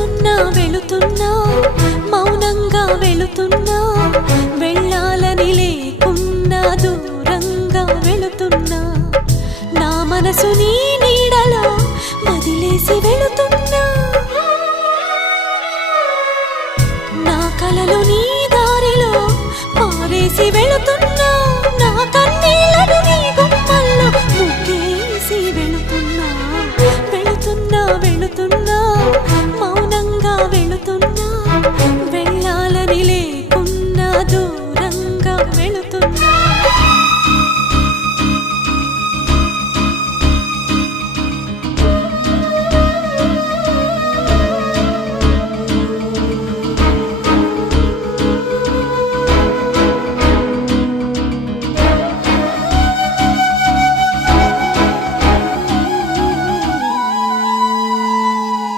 వెళుతున్నా వెళుతున్నా మౌనంగా వెళుతున్నా వెళ్ళాలని లేకున్నా దూరంగా వెళుతున్నా నా మనసు నీ నీడలో వదిలేసి వెళుతున్నా